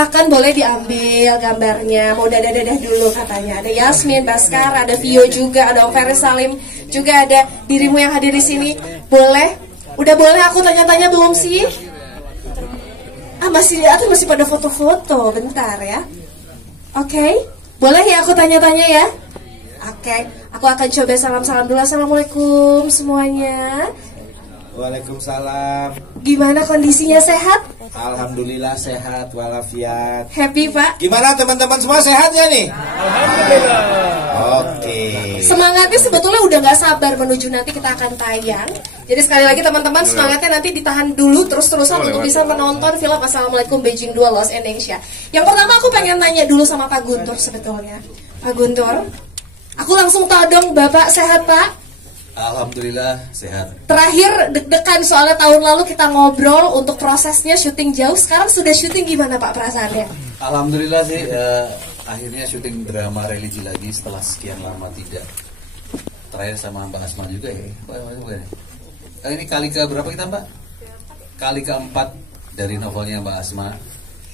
Silakan boleh diambil gambarnya. Mau dadah-dadah dulu katanya. Ada Yasmin, Baskara, ada Vio juga, ada Om Ferry Salim, juga ada dirimu yang hadir di sini. Boleh? Udah boleh aku tanya-tanya belum sih? Masih pada foto-foto. Bentar ya. Oke. Boleh ya aku tanya-tanya ya? Oke. Aku akan coba salam-salam dulu. Assalamualaikum semuanya. Waalaikumsalam. Gimana kondisinya, sehat? Alhamdulillah sehat walafiat. Happy Pak? Gimana teman-teman semua sehat ya nih? Alhamdulillah. Oke. Semangatnya sebetulnya udah gak sabar menuju nanti kita akan tayang. Jadi sekali lagi teman-teman semangatnya nanti ditahan dulu terus-terusan untuk bisa menonton film Assalamualaikum Beijing 2 Lost in Asia. Yang pertama aku pengen tanya dulu sama Pak Guntur sebetulnya. Pak Guntur, aku langsung todong Bapak sehat Pak? Alhamdulillah sehat. Terakhir deg-degan soalnya tahun lalu kita ngobrol untuk prosesnya syuting jauh. Sekarang sudah syuting gimana Pak perasaannya? Alhamdulillah sih akhirnya syuting drama religi lagi setelah sekian lama tidak. Terakhir sama Mbak Asma juga ya. Ini kali ke berapa kita Mbak? Kali keempat dari novelnya Mbak Asma.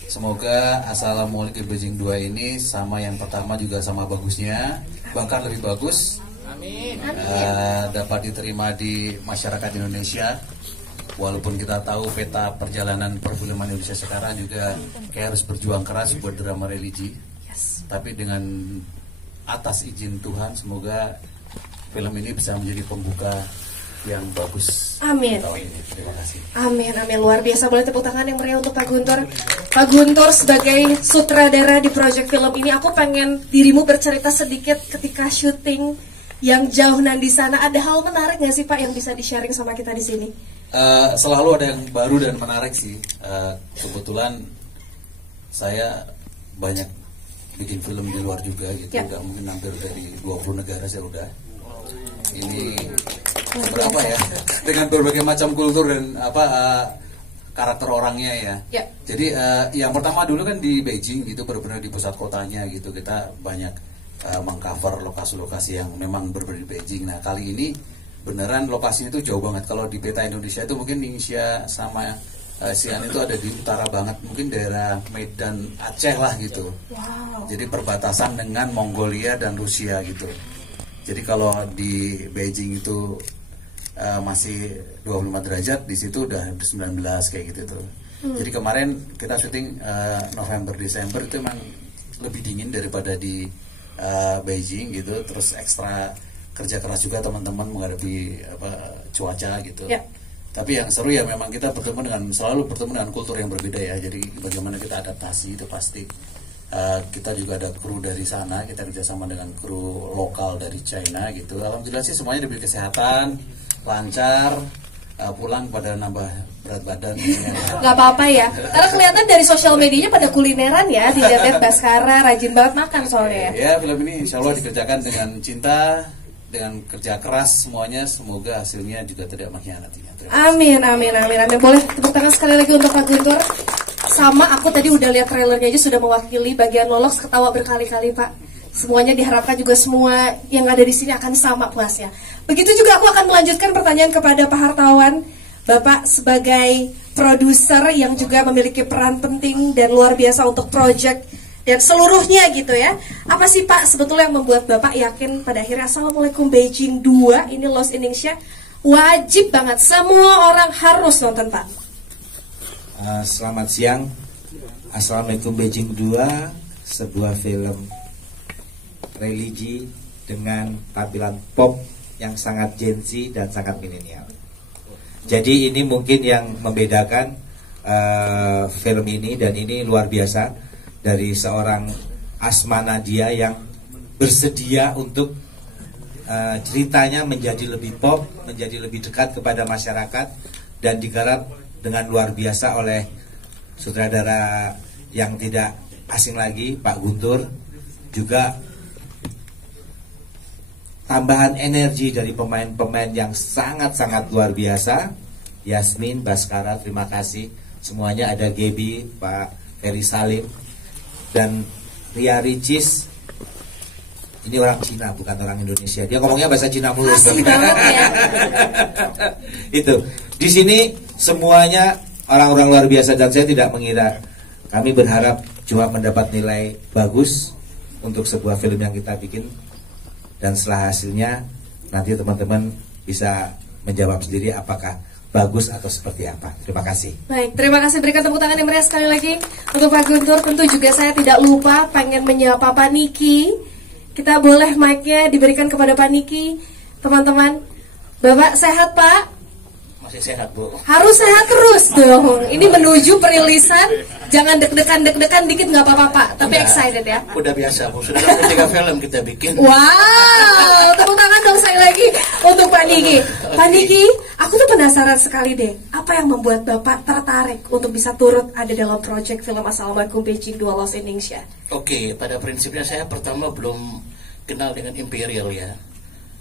Semoga Assalamualaikum Beijing 2 ini sama yang pertama juga sama bagusnya, bahkan lebih bagus. Amin. Dapat diterima di masyarakat Indonesia. Walaupun kita tahu peta perjalanan perfilman Indonesia sekarang juga kayak harus berjuang keras buat drama religi. Tapi dengan atas izin Tuhan, semoga film ini bisa menjadi pembuka yang bagus. Amin. Tahun ini. Terima kasih. Amin, amin, luar biasa. Boleh tepuk tangan yang meriah untuk Pak Guntur. Pak Guntur sebagai sutradara di proyek film ini, aku pengen dirimu bercerita sedikit ketika syuting yang jauh nan di sana. Ada hal menarik nggak sih Pak yang bisa di-sharing sama kita di sini? Selalu ada yang baru dan menarik sih. Kebetulan saya banyak bikin film di luar juga gitu. Udah mungkin hampir dari 20 negara saya udah. Ini berapa ya? Dengan berbagai macam kultur dan karakter orangnya ya. Jadi yang pertama dulu kan di Beijing gitu, benar-benar di pusat kotanya gitu. Kita banyak mengcover lokasi-lokasi yang memang berbeda di Beijing. Nah kali ini beneran lokasinya itu jauh banget. Kalau di peta Indonesia itu mungkin Ningxia sama Xi'an itu ada di utara banget, mungkin daerah Medan Aceh lah gitu. Jadi perbatasan dengan Mongolia dan Rusia gitu. Jadi kalau di Beijing itu masih 25 derajat, di situ udah 19 kayak gitu tuh. Jadi kemarin kita syuting November Desember itu emang lebih dingin daripada di Beijing gitu. Terus ekstra kerja keras juga teman-teman menghadapi cuaca gitu. Tapi yang seru ya memang kita selalu bertemu dengan kultur yang berbeda ya. Jadi bagaimana kita adaptasi itu pasti. Kita juga ada kru dari sana, kita kerjasama dengan kru lokal dari China gitu. Alhamdulillah sih semuanya diberi kesehatan, lancar, pulang pada nambah berat badan. Gak apa-apa ya, karena kelihatan dari sosial medianya pada kulineran ya. Dilihat Baskara rajin banget makan soalnya. Ya film ini insya Allah dikerjakan dengan cinta, dengan kerja keras semuanya. Semoga hasilnya juga tidak mengkhianatinya. Amin, amin, amin, amin. Boleh tepuk tangan sekali lagi untuk Pak Guntur. Sama aku tadi udah lihat trailernya aja sudah mewakili bagian lolos, ketawa berkali-kali Pak. Semuanya diharapkan juga semua yang ada di sini akan sama puasnya. Begitu juga aku akan melanjutkan pertanyaan kepada Pak Hartawan. Bapak sebagai produser yang juga memiliki peran penting dan luar biasa untuk project dan seluruhnya gitu ya. Apa sih Pak sebetulnya yang membuat Bapak yakin pada akhirnya Assalamualaikum Beijing 2 ini Lost in Asia wajib banget, semua orang harus nonton Pak? Selamat siang. Assalamualaikum Beijing 2, sebuah film religi dengan tampilan pop yang sangat Gen Z dan sangat milenial. Jadi ini mungkin yang membedakan film ini, dan ini luar biasa dari seorang Asma Nadia yang bersedia untuk ceritanya menjadi lebih pop, menjadi lebih dekat kepada masyarakat, dan digarap dengan luar biasa oleh sutradara yang tidak asing lagi, Pak Guntur. Juga tambahan energi dari pemain-pemain yang sangat-sangat luar biasa. Yasmin, Baskara, terima kasih. Semuanya ada Gaby, Pak Ferry Salim, dan Ria Ricis. Ini orang Cina, bukan orang Indonesia. Dia ngomongnya bahasa Cina mulu. Asli banget ya. Itu. Di sini semuanya orang-orang luar biasa, dan saya tidak mengira. Kami berharap cuma mendapat nilai bagus untuk sebuah film yang kita bikin, dan setelah hasilnya nanti teman-teman bisa menjawab sendiri apakah bagus atau seperti apa. Terima kasih. Baik, terima kasih, berikan tepuk tangan yang meriah sekali lagi untuk Pak Guntur. Tentu juga saya tidak lupa pengen menyapa Pak Niki. Kita boleh mic-nya diberikan kepada Pak Niki, teman-teman. Bapak sehat, Pak? Masih sehat, Bu. Harus sehat terus dong. Ini menuju perilisan, jangan deg-degan dikit nggak apa-apa, Pak. Tapi excited ya. Udah biasa, Bu. Sudah 3 film kita bikin. Wow, tepuk tangan dong saya lagi untuk Pak Niki. Pak Niki, aku tuh penasaran sekali deh, apa yang membuat Bapak tertarik untuk bisa turut ada dalam proyek film Assalamualaikum Beijing 2 Lost in Indonesia? Oke, pada prinsipnya saya pertama belum kenal dengan Imperial ya.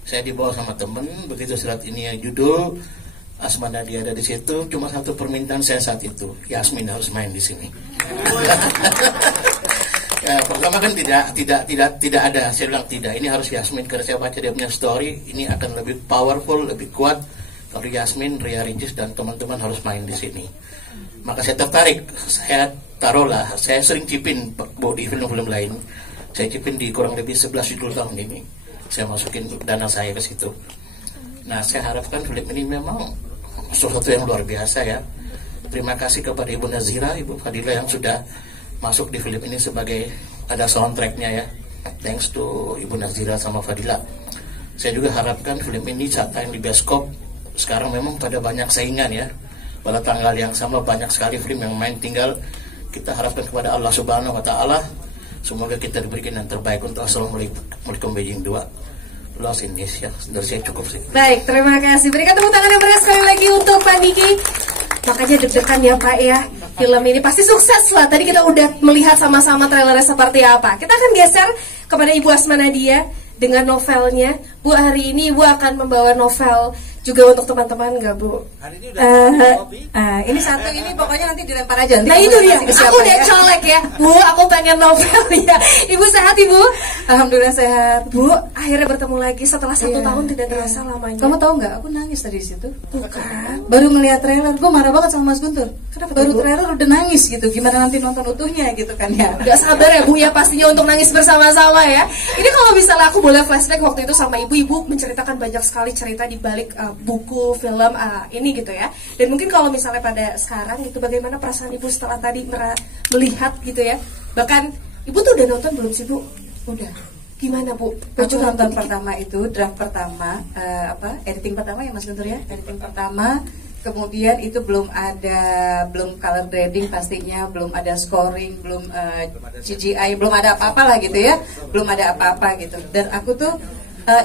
Saya dibawa sama temen, begitu surat ini ya judul Asma Nadia ada di situ, cuma satu permintaan saya saat itu, Yasmin harus main di sini. Ya, pertama kan tidak ada, saya bilang tidak, ini harus Yasmin karena saya baca dia punya story, ini akan lebih powerful, lebih kuat kalau Yasmin, Ria Ricis dan teman-teman harus main di sini. Maka saya tertarik, saya taruhlah, saya sering cipin di film-film lain, saya cipin di kurang lebih 11 judul tahun ini. Saya masukin dana saya ke situ. Nah, saya harapkan film ini memang sesuatu yang luar biasa ya. Terima kasih kepada Ibu Nazira, Ibu Fadila yang sudah masuk di film ini sebagai ada soundtracknya ya. Thanks to Ibu Nazira sama Fadila. Saya juga harapkan film ini saat tayang di bioskop. Sekarang memang pada banyak saingan ya. Pada tanggal yang sama banyak sekali film yang main, tinggal kita harapkan kepada Allah Subhanahu wa Ta'ala. Semoga kita diberikan yang terbaik untuk Assalamualaikum Beijing 2 Lost in Indonesia. Dari saya cukup sih. Baik, terima kasih. Berikan tepuk tangan yang meriah sekali lagi untuk Pak Niki. Makanya deg-degan ya Pak ya. Film ini pasti sukses lah. Tadi kita udah melihat sama-sama trailernya seperti apa. Kita akan geser kepada Ibu Asma Nadia dengan novelnya. Bu, hari ini Ibu akan membawa novel juga untuk teman-teman nggak Bu? Hari ini udah ini satu ini pokoknya nanti dilempar aja. Nah itu dia, aku udah colek ya Bu, aku pengen novel ya. Ibu sehat Ibu? Alhamdulillah sehat. Bu, akhirnya bertemu lagi setelah 1 tahun tidak terasa lamanya. Kamu tahu nggak? Aku nangis tadi di situ. Bukan. Baru ngelihat trailer, gue marah banget sama Mas Guntur. Kenapa Baru tuh, Bu? trailer udah nangis gitu. Gimana nanti nonton utuhnya gitu kan ya? Gak sabar ya Bu ya pastinya untuk nangis bersama-sama ya. Ini kalau misalnya aku boleh flashback waktu itu sama Ibu menceritakan banyak sekali cerita di balik buku, film ini gitu ya. Dan mungkin kalau misalnya pada sekarang gitu, bagaimana perasaan Ibu setelah tadi melihat gitu ya. Bahkan Ibu tuh udah nonton belum sih Bu? Udah. Gimana Bu? Aku nonton pertama itu, draft pertama, editing pertama ya Mas Guntur ya, editing pertama. Kemudian itu belum color grading pastinya, belum ada scoring, belum CGI, belum ada apa-apa lah gitu ya, belum ada apa-apa gitu. Dan aku tuh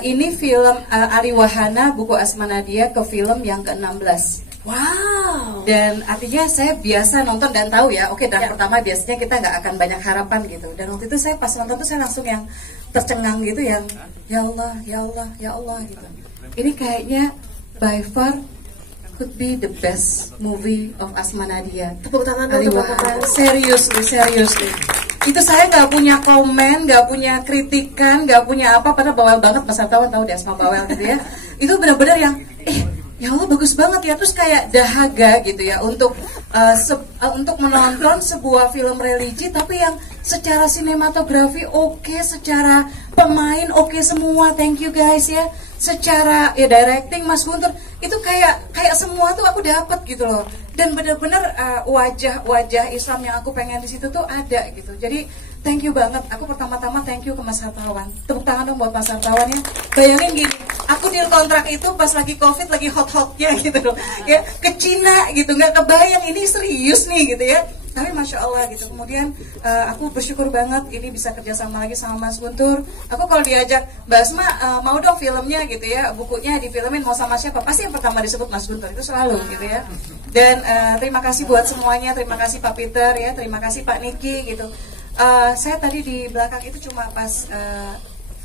ini film Ari Wahana, buku Asma Nadia ke film yang ke-16. Wow. Dan artinya saya biasa nonton dan tahu ya, oke draft pertama biasanya kita nggak akan banyak harapan gitu. Dan waktu itu saya pas nonton tuh saya langsung yang tercengang gitu, yang ya Allah, ya Allah, ya Allah gitu. Ini kayaknya by far could be the best movie of Asma Nadia. Tepuk tangan dong, tepuk tangan. Seriously. Itu saya nggak punya komen, nggak punya kritikan, nggak punya apa, padahal bawel banget Mas Artawan tahu deh Asma bawel gitu ya. Itu benar-benar yang ya Allah bagus banget ya, terus kayak dahaga gitu ya untuk menonton sebuah film religi tapi yang secara sinematografi oke, secara pemain oke semua, thank you guys ya, secara ya directing Mas Guntur itu kayak semua tuh aku dapat gitu loh, dan benar-benar wajah Islam yang aku pengen di situ tuh ada gitu. Jadi thank you banget. Aku pertama-tama thank you ke Mas Hartawan. Tepuk tangan dong buat Mas Hartawan ya. Bayangin gini, aku deal kontrak itu pas lagi Covid, lagi hot-hotnya gitu loh. Ya ke Cina gitu, nggak kebayang ini serius nih gitu ya. Tapi Masya Allah gitu. Kemudian aku bersyukur banget ini bisa kerjasama lagi sama Mas Guntur. Aku kalau diajak Mbak Asma mau dong filmnya gitu ya, bukunya difilmin mau sama siapa, pasti yang pertama disebut Mas Guntur, itu selalu gitu ya. Dan terima kasih buat semuanya, terima kasih Pak Peter ya, terima kasih Pak Niki gitu. Saya tadi di belakang itu cuma pas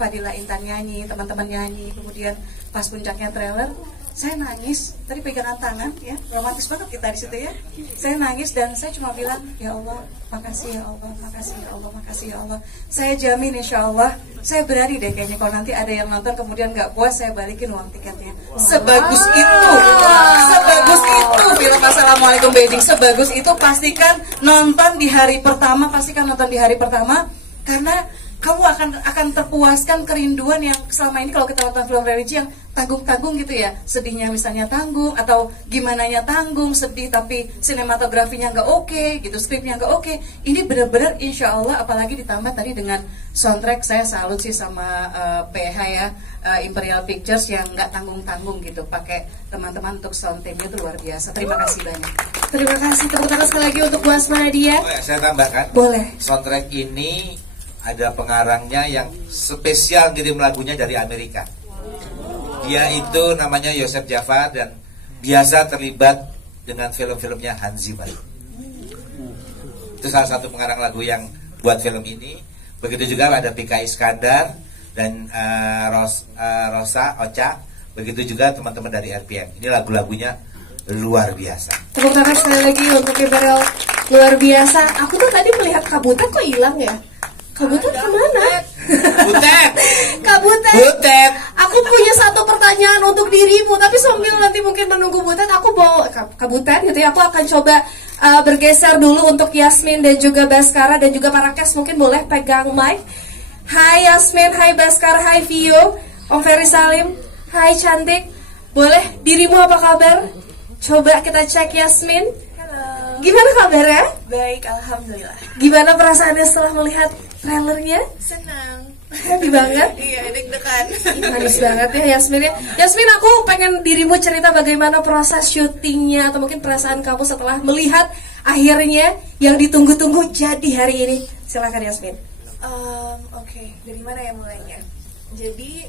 Fadila Intan nyanyi, teman-teman nyanyi, kemudian pas puncaknya trailer, saya nangis, tadi pegangan tangan ya, romantis banget kita di situ ya. Saya nangis dan saya cuma bilang, ya Allah, makasih ya Allah, makasih ya Allah, makasih ya Allah. Saya jamin insya Allah, saya berani deh kayaknya kalau nanti ada yang nonton kemudian nggak puas, saya balikin uang tiketnya. Sebagus itu film Assalamualaikum Beijing, sebagus itu pastikan nonton di hari pertama, karena kamu akan terpuaskan kerinduan yang selama ini kalau kita nonton film religi yang tanggung-tanggung gitu ya, sedihnya misalnya tanggung atau gimananya tanggung, sedih tapi sinematografinya nggak oke gitu, skripnya nggak oke. Ini benar-benar insya Allah, apalagi ditambah tadi dengan soundtrack, saya salut sih sama PH ya, Imperial Pictures yang nggak tanggung-tanggung gitu, pakai teman-teman untuk sound teamnya itu luar biasa. Terima kasih banyak. Terima kasih, tepuk tangan sekali lagi untuk Bu Asma Nadia. Oh ya, saya tambahkan. Boleh. Soundtrack ini ada pengarangnya yang spesial ngirim lagunya dari Amerika. Dia itu namanya Yosef Jafar dan biasa terlibat dengan film-filmnya Hans Zimmer. Itu salah satu pengarang lagu yang buat film ini. Begitu juga ada Pika Iskandar dan Rosa Ocha. Begitu juga teman-teman dari RPM. Ini lagu-lagunya luar biasa. Tepuk tangan sekali lagi untuk Imperial, luar biasa. Aku tuh tadi melihat Kabutet kok hilang ya? Kabutet kemana? Butet. Butet. Aku punya satu pertanyaan untuk dirimu, tapi sambil nanti mungkin menunggu Butet, aku bawa Kabutet gitu ya. Aku akan coba bergeser dulu untuk Yasmin dan juga Baskara dan juga para cast, mungkin boleh pegang mic. Hai Yasmin, hai Baskara, hai Vio, Om Ferry Salim, hai cantik. Boleh, dirimu apa kabar? Coba kita cek Yasmin. Halo. Gimana kabarnya? Baik, alhamdulillah. Gimana perasaannya setelah melihat trailernya? Senang. Happy banget. Iya, deg-degan. Manis banget ya Yasmin ya. Yasmin, aku pengen dirimu cerita bagaimana proses syutingnya atau mungkin perasaan kamu setelah melihat akhirnya yang ditunggu-tunggu jadi hari ini. Silakan Yasmin. Oke, dari mana ya mulainya? Jadi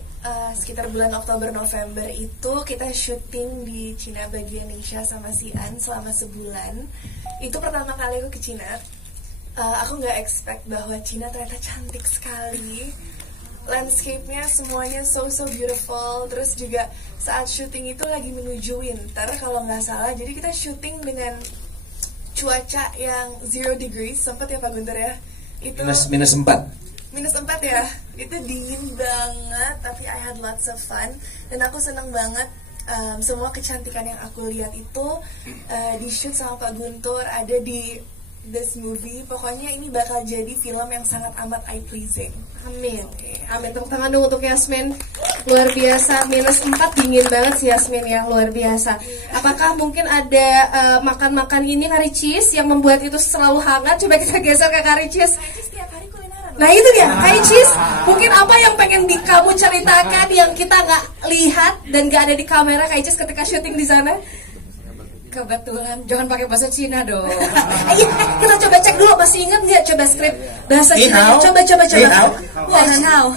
sekitar bulan Oktober-November itu kita syuting di Cina bagian Asia sama Xi'an selama sebulan. Itu pertama kali aku ke Cina. Aku nggak expect bahwa Cina ternyata cantik sekali. Landscape-nya semuanya so beautiful. Terus juga saat syuting itu lagi menuju winter kalau nggak salah. Jadi kita syuting dengan cuaca yang 0 degrees, sempat ya Pak Guntur ya? Itu minus 4. Minus 4 ya, itu dingin banget, tapi I had lots of fun. Dan aku seneng banget, semua kecantikan yang aku lihat itu di-shoot sama Pak Guntur, ada di this movie. Pokoknya ini bakal jadi film yang sangat amat eye-pleasing. Amin. Amin. Tepuk tangan dulu untuk Yasmin. Luar biasa. Minus 4 dingin banget sih Yasmin ya. Luar biasa. Apakah mungkin ada makan-makan ini Kari Cheese yang membuat itu selalu hangat? Coba kita geser ke Kari Cheese. Setiap hari kulineran. Nah itu dia, Kari Cheese. Mungkin apa yang pengen kamu ceritakan yang kita nggak lihat dan nggak ada di kamera Kari Cheese ketika syuting di sana? Kebetulan, jangan pakai bahasa Cina dong. Iya, kita coba cek dulu, masih ingat nggak coba skrip bahasa Cina? Coba. Wow.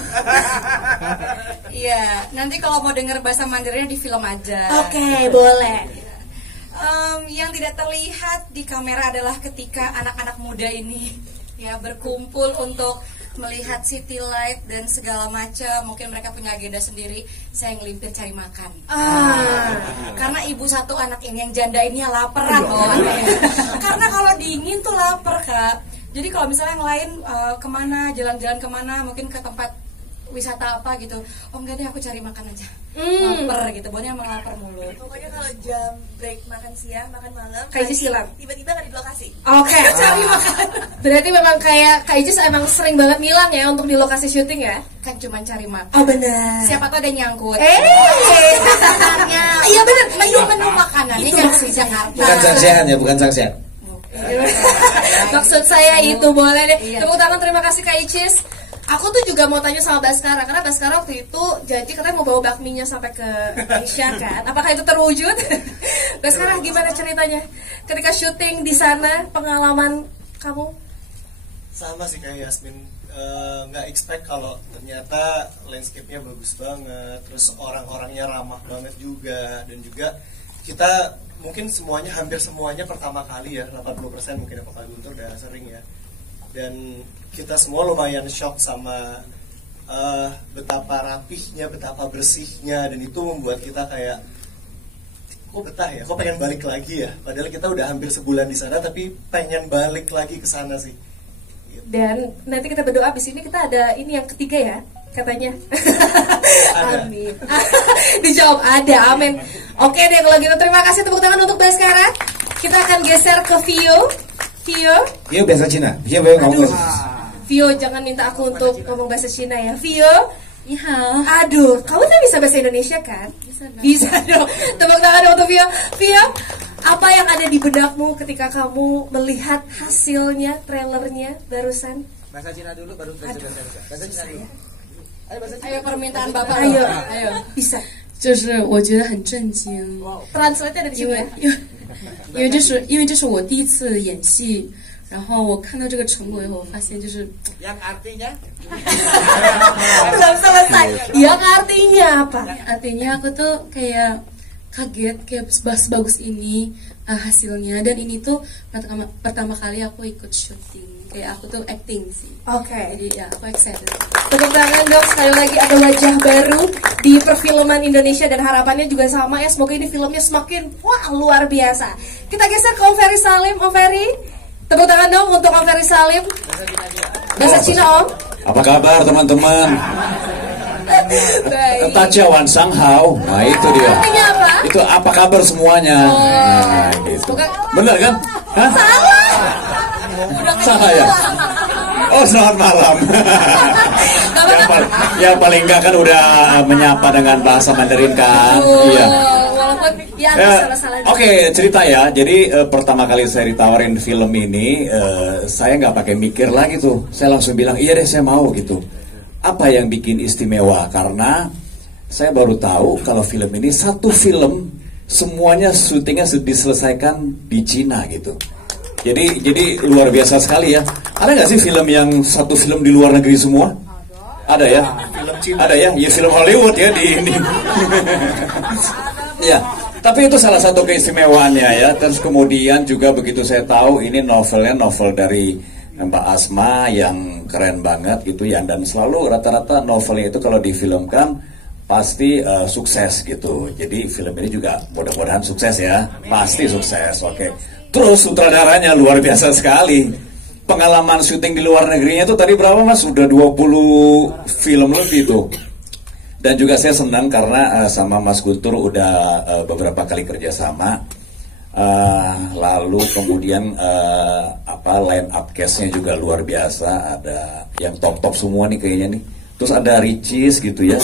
Iya, nanti kalau mau dengar bahasa Mandarinnya di film aja. Oke, boleh. Yang tidak terlihat di kamera adalah ketika anak-anak muda ini ya berkumpul untuk melihat city light dan segala macam. Mungkin mereka punya agenda sendiri. Saya ngelimpir cari makan. Karena ibu satu anak ini yang janda ini ya laparan loh. Karena kalau dingin tuh lapar Kak. Jadi kalau misalnya yang lain kemana, jalan-jalan kemana, mungkin ke tempat wisata apa gitu, oh enggak deh aku cari makan aja. Lapar gitu, pokoknya emang lapar mulu. Pokoknya kalau jam break makan siang, makan malam, Kak Icis hilang. Tiba-tiba nggak di lokasi. Oke. Cari makan. Berarti memang kayak Kak Icis emang sering banget ngilang ya untuk di lokasi syuting ya? Kan cuma cari makan. Oh benar. Siapa tuh ada nyangkut. Iya benar. Menu makanannya yang di Jakarta. Bukan sangsehan ya, bukan sangsehan. Maksud saya itu boleh deh. Tepuk tangan, terima kasih Kak Icis. Aku tuh juga mau tanya sama Baskara, karena Baskara waktu itu janji katanya mau bawa bakminya sampai ke Asia kan. Apakah itu terwujud? Baskara gimana ceritanya? Ketika syuting di sana, pengalaman kamu? Sama sih kayak Yasmin, nggak expect kalau ternyata landscape-nya bagus banget, terus orang-orangnya ramah banget juga, dan juga kita mungkin hampir semuanya pertama kali ya, 80% mungkin Pak Guntur udah sering ya. Dan kita semua lumayan shock sama betapa rapihnya, betapa bersihnya, dan itu membuat kita kayak kok betah ya, kok pengen balik lagi ya. Padahal kita udah hampir sebulan di sana, tapi pengen balik lagi ke sana sih. Dan nanti kita berdoa abis ini kita ada ini yang ketiga ya katanya. Amin. Dijawab ada, amin. Oke deh kalau gitu, terima kasih, tepuk tangan untuk Baskara. Kita akan geser ke Vio. Vio bahasa Cina. Vio ngomong bahasa Cina. Vio jangan minta aku untuk ngomong bahasa Cina ya. Vio. Aduh, kamu tuh bisa bahasa Indonesia kan? Bisa dong. Tepuk tangan dong untuk Vio. Vio, apa yang ada di benakmu ketika kamu melihat hasilnya, trailernya barusan? Bahasa Cina dulu baru bahasa Cina dulu. Ayo permintaan Bapak. Ayo. Bisa. 就是我觉得很震惊， Translate ada di 因 sini 为 ya. 因为这是我第一次演戏，然后我看到这个成果以后，我发现就是 Yang artinya? Belum selesai. Yang artinya apa? artinya aku tuh kayak kaget kayak sebagus ini hasilnya, dan ini tuh pertama kali aku ikut syuting, kayak aku tuh acting sih. Oke. Jadi ya aku excited. Tepuk tangan dong, sekali lagi ada wajah baru di perfilman Indonesia dan harapannya juga sama ya, semoga ini filmnya semakin wah luar biasa. Kita geser ke Om Ferry Salim. Om Ferry, tepuk tangan dong untuk Om Ferry Salim. Bahasa Cina Om. Apa kabar teman-teman? Baik. Tajawan Sanghao. Nah itu dia. Artinya apa? Itu apa kabar semuanya? Nah, gitu. Bukan. Bener kan? Hah? Salah ya? Oh selamat malam. yang paling enggak kan udah menyapa dengan bahasa Mandarin kan? Iya. Walaupun ya salah-salah. Oke, cerita ya. Jadi pertama kali saya ditawarin film ini, saya nggak pakai mikir lagi tuh. Saya langsung bilang iya deh saya mau gitu. Apa yang bikin istimewa? Karena saya baru tahu kalau film ini satu film semuanya syutingnya diselesaikan di Cina gitu. Jadi luar biasa sekali ya. Ada nggak sih film yang satu film di luar negeri semua? Ada ya? Ada ya? Ya film Hollywood ya di ini. Ya, tapi itu salah satu keistimewaannya ya. Terus kemudian juga begitu saya tahu ini novel dari Mbak Asma yang keren banget gitu ya. Dan selalu rata-rata novelnya itu kalau difilmkan pasti sukses gitu. Jadi film ini juga mudah-mudahan sukses ya. Pasti sukses. Oke. Terus sutradaranya luar biasa sekali. Pengalaman syuting di luar negerinya itu tadi berapa Mas? Sudah 20 film lebih tuh. Dan juga saya senang karena sama Mas Guntur udah beberapa kali kerjasama. Lalu kemudian line up cast-nya juga luar biasa. Ada yang top-top semua nih kayaknya nih. Terus ada Ricis gitu ya.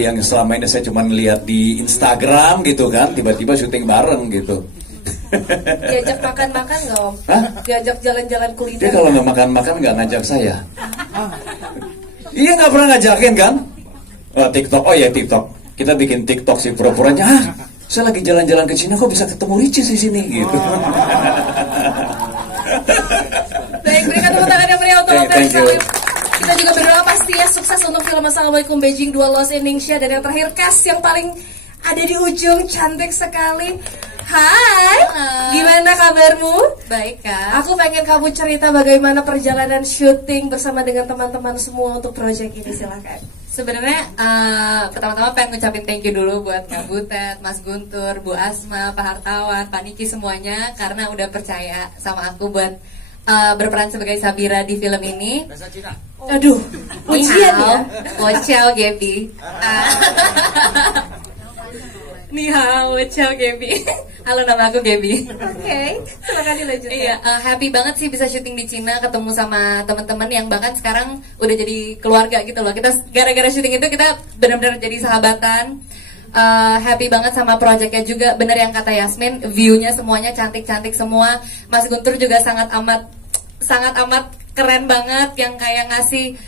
Yang selama ini saya cuma lihat di Instagram gitu kan. Tiba-tiba syuting bareng gitu. Diajak makan-makan nggak Om? Hah? Diajak jalan-jalan kuliner? Dia kalau nggak makan-makan nggak ngajak saya. Iya nggak pernah ngajakin kan? TikTok, oh ya TikTok. Kita bikin TikTok sih pura-puranya. Saya lagi jalan-jalan ke Cina kok bisa ketemu Ricis di sini gitu. Baik, berikan tepuk tangan yang meriah untuk Om Ferry Salim. Kita juga berdoa pasti ya sukses untuk film Assalamualaikum Beijing 2 Lost Indonesia. Dan yang terakhir cast yang paling ada di ujung, cantik sekali. Hai, gimana kabarmu? Baik Kak. Aku pengen kamu cerita bagaimana perjalanan syuting bersama dengan teman-teman semua untuk proyek ini, silakan. Sebenarnya pertama-tama pengen ngucapin thank you dulu buat Kak Butet, Mas Guntur, Bu Asma, Pak Hartawan, Pak Niki semuanya karena udah percaya sama aku buat berperan sebagai Sabira di film ini. Bahasa Cina. Aduh, ujian ya. Wociao Gaby. Ni hao, wociao Gaby. Halo, nama aku Gaby. Oke, silakan dilanjutkan. Iya, happy banget sih bisa syuting di Cina, ketemu sama teman-teman yang bahkan sekarang udah jadi keluarga gitu loh. Kita gara-gara syuting itu kita benar-benar jadi sahabatan. Happy banget sama proyeknya juga. Bener yang kata Yasmin, view-nya semuanya cantik-cantik semua. Mas Guntur juga sangat amat keren banget, yang kayak ngasih